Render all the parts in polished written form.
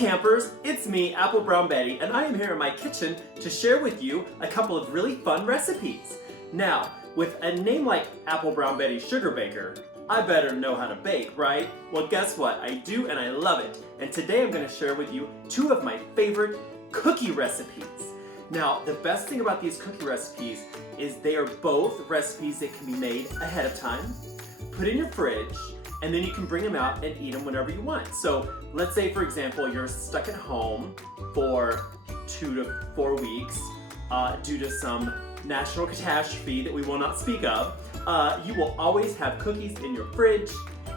campers, it's me, Apple Brown Betty, and I am here in my kitchen to share with you a couple of really fun recipes. Now, with a name like Apple Brown Betty Sugar Baker, I better know how to bake, right? Well, guess what? I do, and I love it. And today I'm going to share with you two of my favorite cookie recipes. Now, the best thing about these cookie recipes is they are both recipes that can be made ahead of time, put in your fridge, and then you can bring them out and eat them whenever you want. So let's say, for example, you're stuck at home for 2 to 4 weeks due to some natural catastrophe that we will not speak of. You will always have cookies in your fridge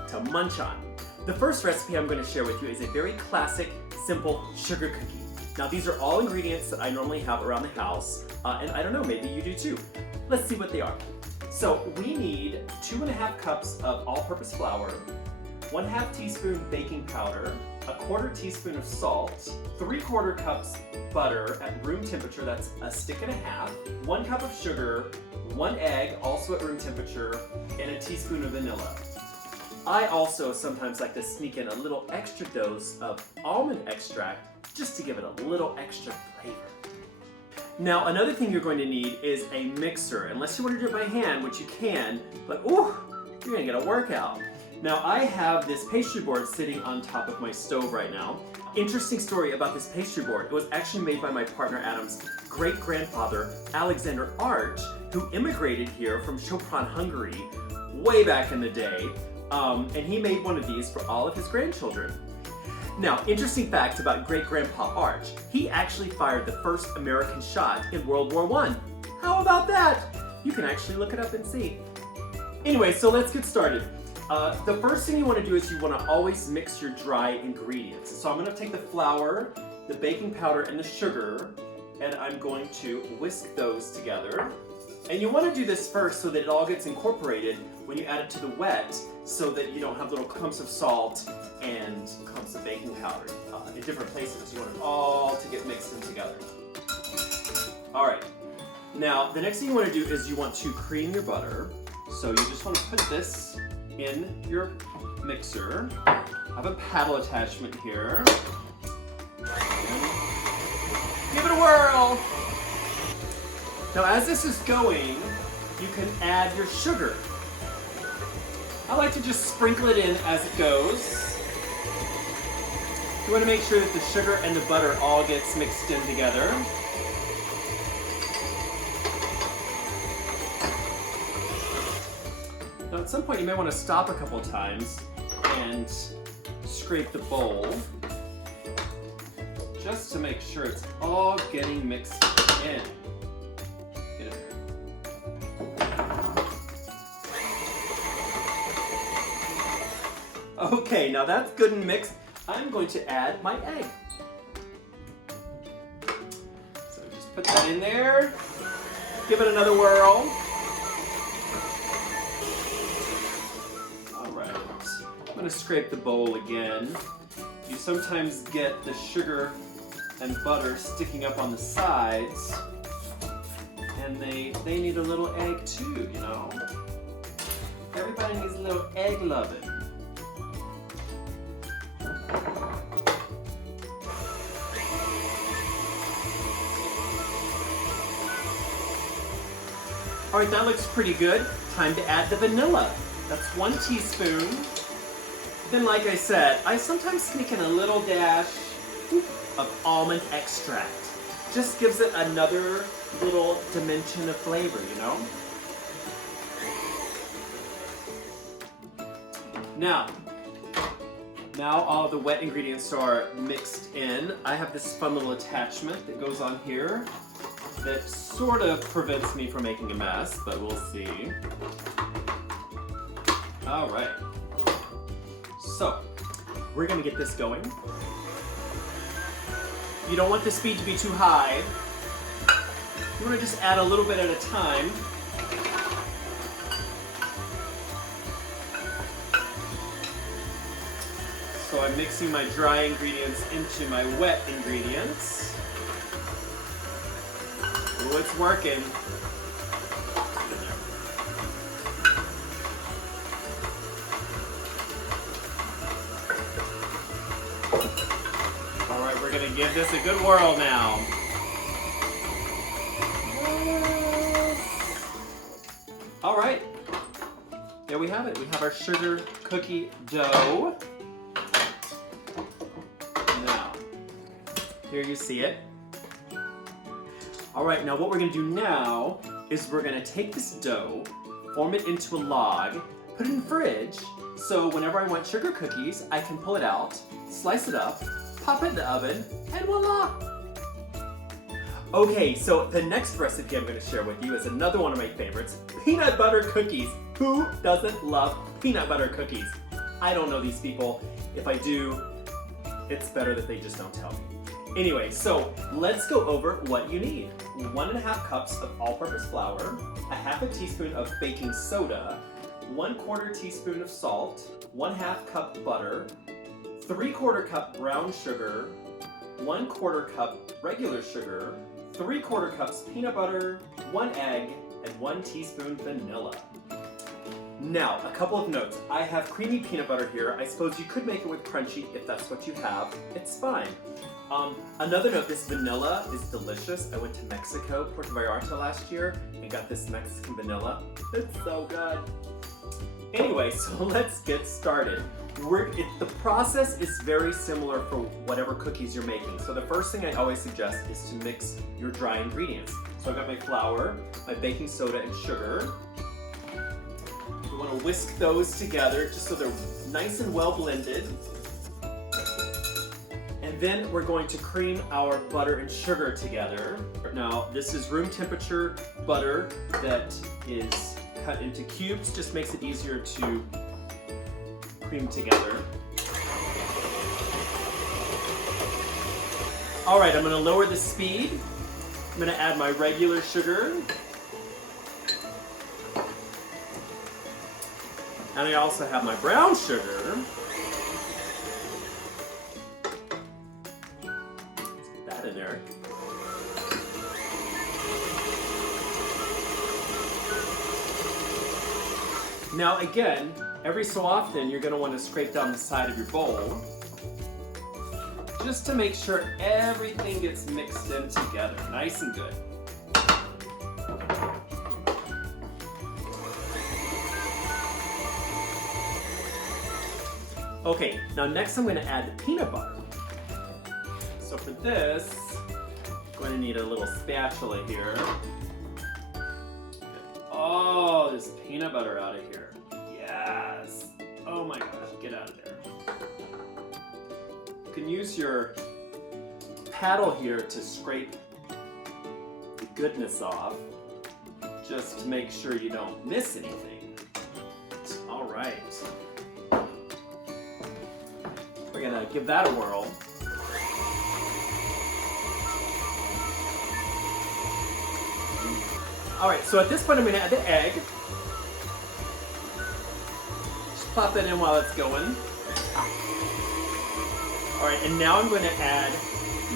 to munch on. The first recipe I'm going to share with you is a very classic, simple sugar cookie. Now these are all ingredients that I normally have around the house, and I don't know, maybe you do too. Let's see what they are. So we need 2½ cups of all-purpose flour, 1/2 teaspoon baking powder, 1/4 teaspoon of salt, 3/4 cups butter at room temperature, that's 1.5 sticks, 1 cup of sugar, 1 egg, also at room temperature, and a teaspoon of vanilla. I also sometimes like to sneak in a little extra dose of almond extract just to give it a little extra flavor. Now, another thing you're going to need is a mixer, unless you want to do it by hand, which you can, but ooh, you're gonna get a workout. Now, I have this pastry board sitting on top of my stove right now. Interesting story about this pastry board. It was actually made by my partner Adam's great-grandfather, Alexander Arch, who immigrated here from Sopron, Hungary, way back in the day, and he made one of these for all of his grandchildren. Now, interesting fact about great-grandpa Arch, he actually fired the first American shot in World War I. How about that? You can actually look it up and see. Anyway, so let's get started. The first thing you want to do is you want to always mix your dry ingredients. So I'm going to take the flour, the baking powder, and the sugar, and I'm going to whisk those together. And you want to do this first so that it all gets incorporated when you add it to the wet, so that you don't have little clumps of salt and clumps of baking powder in different places. You want it all to get mixed in together. All right. Now, the next thing you want to do is you want to cream your butter. So you just want to put this in your mixer. I have a paddle attachment here. Give it a whirl. Now, as this is going, you can add your sugar. I like to just sprinkle it in as it goes. You want to make sure that the sugar and the butter all gets mixed in together. Now at some point you may want to stop a couple times and scrape the bowl just to make sure it's all getting mixed in. Get it there. Okay, now that's good and mixed. I'm going to add my egg. So just put that in there. Give it another whirl. All right. I'm going to scrape the bowl again. You sometimes get the sugar and butter sticking up on the sides, and they need a little egg too, you know. Everybody needs a little egg loving. All right, that looks pretty good. Time to add the vanilla. That's 1 teaspoon. Then, like I said, I sometimes sneak in a little dash of almond extract. Just gives it another little dimension of flavor, you know? Now all the wet ingredients are mixed in. I have this fun little attachment that goes on here that sort of prevents me from making a mess, but we'll see. All right. So, we're gonna get this going. You don't want the speed to be too high. You wanna just add a little bit at a time. So I'm mixing my dry ingredients into my wet ingredients. Oh, it's working. gonna give this a good whirl now. All right, there we have it. We have our sugar cookie dough. Now, here you see it. All right, now what we're gonna do now is we're gonna take this dough, form it into a log, put it in the fridge, so whenever I want sugar cookies, I can pull it out, slice it up, pop it in the oven, and voila! Okay, so the next recipe I'm gonna share with you is another one of my favorites, peanut butter cookies. Who doesn't love peanut butter cookies? I don't know these people. If I do, it's better that they just don't tell me. Anyway, so let's go over what you need. 1.5 cups of all-purpose flour, 1/2 teaspoon of baking soda, 1/4 teaspoon of salt, 1/2 cup butter, 3/4 cup brown sugar, 1/4 cup regular sugar, 3/4 cups peanut butter, 1 egg, and 1 teaspoon vanilla. Now, a couple of notes. I have creamy peanut butter here. I suppose you could make it with crunchy if that's what you have. It's fine. Another note, this vanilla is delicious. I went to Mexico, Puerto Vallarta last year and got this Mexican vanilla. It's so good. Anyway, so let's get started. The process is very similar for whatever cookies you're making. So the first thing I always suggest is to mix your dry ingredients. So I've got my flour, my baking soda, and sugar. We want to whisk those together just so they're nice and well blended. And then we're going to cream our butter and sugar together. Now, this is room temperature butter that is cut into cubes. Just makes it easier to cream together. All right, I'm gonna lower the speed. I'm gonna add my regular sugar. And I also have my brown sugar. Let's put that in there. Now again, every so often you're going to want to scrape down the side of your bowl just to make sure everything gets mixed in together, nice and good. Okay, now next I'm going to add the peanut butter. So for this, I'm going to need a little spatula here. Oh, there's peanut butter out of here. Yes. Oh my gosh, get out of there. You can use your paddle here to scrape the goodness off, just to make sure you don't miss anything. All right. We're gonna give that a whirl. All right, so at this point I'm gonna add the egg. Just pop that in while it's going. All right, and now I'm gonna add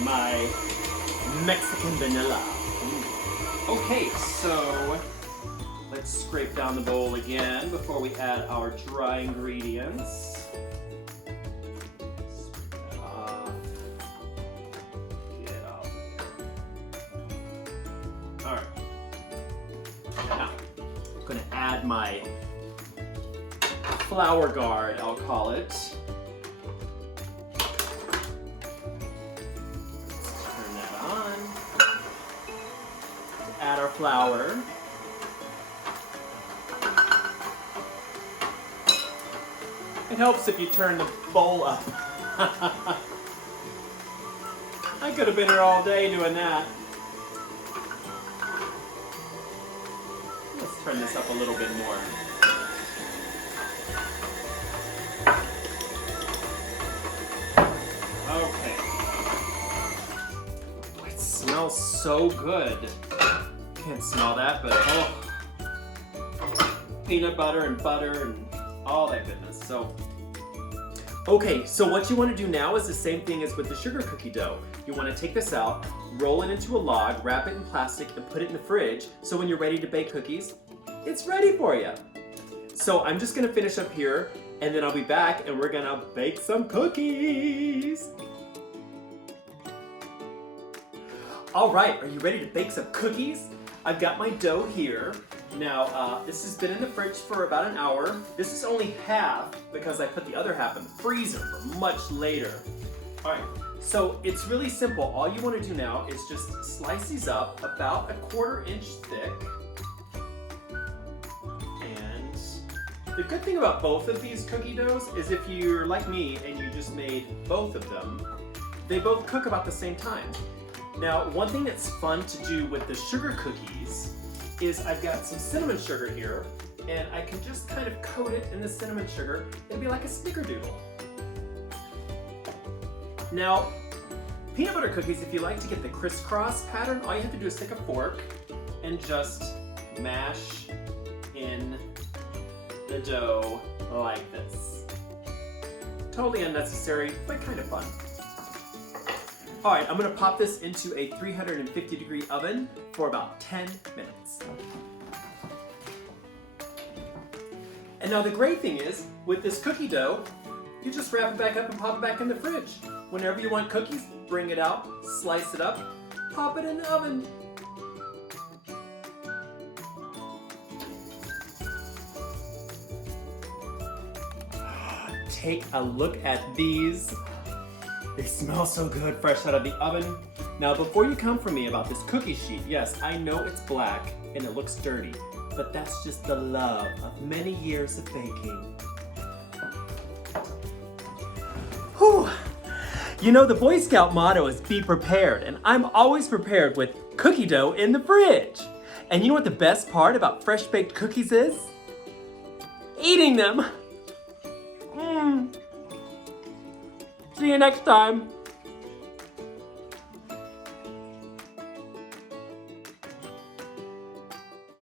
my Mexican vanilla. Okay, so let's scrape down the bowl again before we add our dry ingredients. My flour guard, I'll call it. Turn that on. Add our flour. It helps if you turn the bowl up. I could have been here all day doing that. Let's turn this up a little bit more. Okay. It smells so good. Can't smell that, but oh. Peanut butter and all that goodness. So, okay, so what you want to do now is the same thing as with the sugar cookie dough. You want to take this out, roll it into a log, wrap it in plastic, and put it in the fridge, so when you're ready to bake cookies, it's ready for you. So I'm just gonna finish up here, and then I'll be back, and we're gonna bake some cookies. All right, are you ready to bake some cookies? I've got my dough here. Now, this has been in the fridge for about an hour. This is only half because I put the other half in the freezer for much later. All right, so it's really simple. All you want to do now is just slice these up about 1/4 inch thick. And the good thing about both of these cookie doughs is if you're like me and you just made both of them, they both cook about the same time. Now, one thing that's fun to do with the sugar cookies is I've got some cinnamon sugar here, and I can just kind of coat it in the cinnamon sugar. It'd be like a snickerdoodle. Now, peanut butter cookies, if you like to get the crisscross pattern, all you have to do is take a fork and just mash in the dough like this. Totally unnecessary, but kind of fun. All right, I'm gonna pop this into a 350-degree oven for about 10 minutes. And now the great thing is, with this cookie dough, you just wrap it back up and pop it back in the fridge. Whenever you want cookies, bring it out, slice it up, pop it in the oven. Take a look at these. They smell so good fresh out of the oven. Now, before you come for me about this cookie sheet, yes, I know it's black and it looks dirty, but that's just the love of many years of baking. Whew. You know, the Boy Scout motto is be prepared, and I'm always prepared with cookie dough in the fridge. And you know what the best part about fresh baked cookies is? Eating them. See you next time.